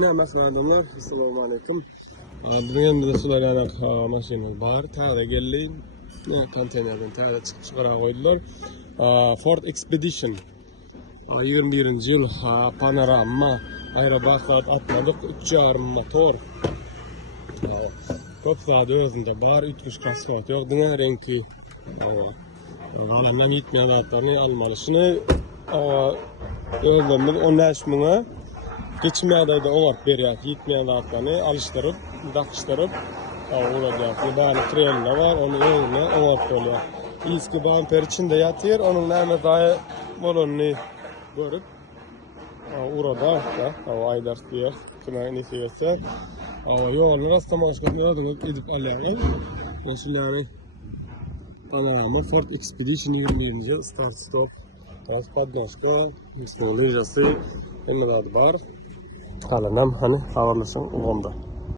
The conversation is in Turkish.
Merhaba adamlar, assalamu alaikum. Bugün de sularına maşinimiz var. Tare geldi, konteynerden tare çıkara koydular. Ford Expedition 21. yıl panorama aerobasat atmadık 3.5 motor. Köp zat özünde bar 3 kasvat yok dine renkli. Galandan gitmeyen zatlarını almalısını özlemdir 15 mına geçmeye de oğart beriyat gitmeyen zatlarını alıştırıp dakıştırıp olacak. Bari treni de var onu önüne oğart oluyor. İski bamper içinde yatıyor onun neme dahi bolonunu görüp orada Aydar diye kime nefiyse yolunu rastlamak edip alayım. Mesela panorama Ford Expedition 21. yıl start stop Podnoska İstanbul Lejası hem de var. Kalanam hani havalasın onda.